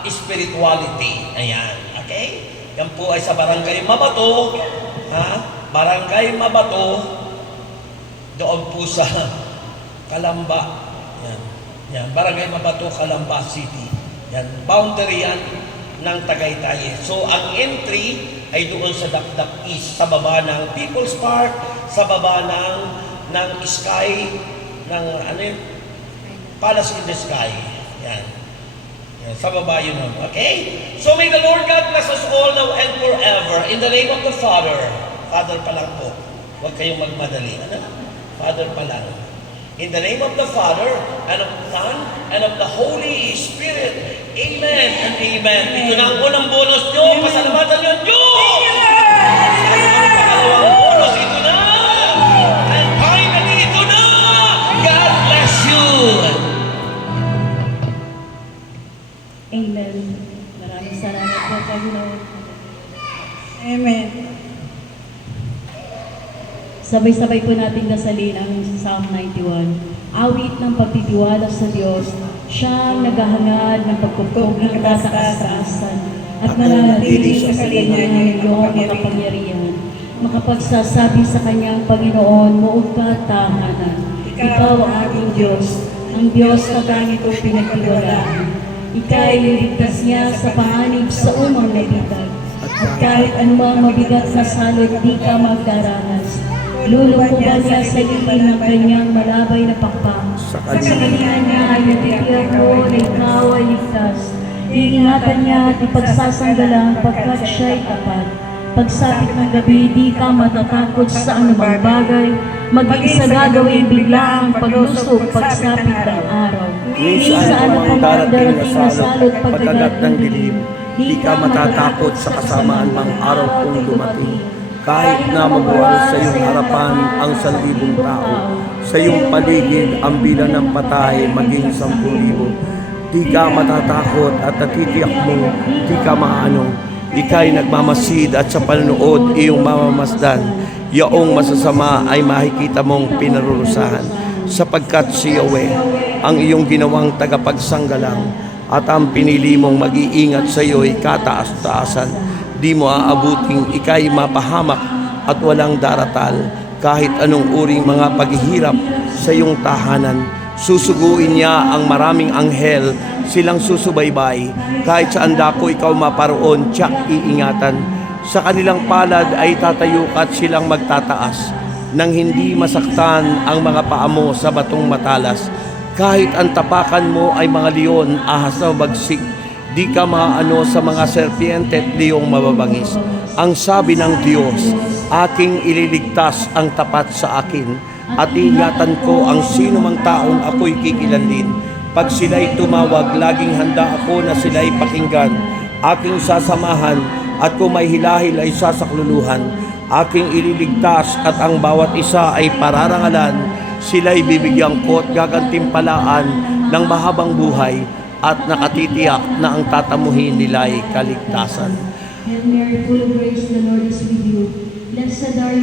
Spirituality. Ayan, okay? Yan po ay sa Barangay Mabato, Barangay Mabato, doon po sa Calamba. Yan, Barangay Mabato, Calamba City. Yan, boundary yan ng Tagaytay. So, ang entry ay doon sa Dakdak East, sa baba ng People's Park, sa baba ng Sky, ng Palace in the Sky. Yan. Yan, sa baba yun. Okay? So, may the Lord God bless us all now and forever. In the name of the Father. Father pa lang po. Huwag kayong magmadali. Father pa lang. In the name of the Father, and of the Son, and of the Holy Spirit. Amen and amen. Ito na ang unang bonus nyo. Pasalamatan nyo ang Diyos! Ang pangalawang bonus, ito na! And finally, ito na! God bless you! Amen. Maraming salamat po, Panginoon. Amen. Sabay-sabay po natin dasalin ang Psalm 91. Awit ng pagtitiwala sa Diyos, siyang naghahangad ng pagkupkog ng kataas-taasan at mananatili sa kanya ng iyong makapangyarihan. Makapagsasabi sa kanyang Panginoon, muog ka tahanan. Ikaw ang aking Diyos, ang Diyos na tanging kong pinagtiwalaan. Ika'y liligtas niya sa panganib sa umang nabitag. At kahit anumang mabigat na salot, di ka magdaranas. Lulukuban niya sa lilim ng kanyang malabay na pakpak. Sa kanila niya ay natitiyak mo na ikaw ay ligtas. Iingatan niya at ipagsasanggalang pagkat siya'y tapat. Pagsapit ng gabi, di ka matatakot sa anumang bagay. Maging sa gagawin bigla ang paglusog pagsapit ng araw. Saan ang darating na salot pagkagat ng dilim. Di ka matatakot sa kasamaan mang araw kung dumating. Kahit na mabuwal sa iyong harapan ang 1,000 tao, sa iyong paligid ang bilang ng patay maging 10,000. Di ka matatakot at natitiyak mo, di ka maano. Ika'y nagmamasid at sa panunood iyong mamamasdan. Yaong masasama ay makikita mong pinarurusahan. Sapagkat si Yahweh ang iyong ginawang tagapagsanggalang at ang pinili mong mag-iingat sa iyo'y kataas-taasan. Di mo aabuting ika'y mapahamak at walang daratal kahit anong uring mga paghihirap sa iyong tahanan. Susuguin niya ang maraming anghel, silang susubaybay. Kahit saan dako ikaw maparoon, tiyak iingatan. Sa kanilang palad ay tatayo at silang magtataas nang hindi masaktan ang mga paa mo sa batong matalas. Kahit ang tapakan mo ay mga leon, ahas na bagsik, di ka maano sa mga serpiente at liyong mababangis. Ang sabi ng Diyos, aking ililigtas ang tapat sa akin at ingatan ko ang sino mang taong ako'y kikilanlin. Pag sila'y tumawag, laging handa ako na sila'y pakinggan. Aking sasamahan at kung may hilahil ay sasakluluhan. Aking ililigtas at ang bawat isa ay pararangalan. Sila'y bibigyan ko at gagantimpalaan ng mahabang buhay at nakatitiyak na ang tatamuhin nila ay kaligtasan. Hail Mary, full of grace, the Lord is with you. Blessed are you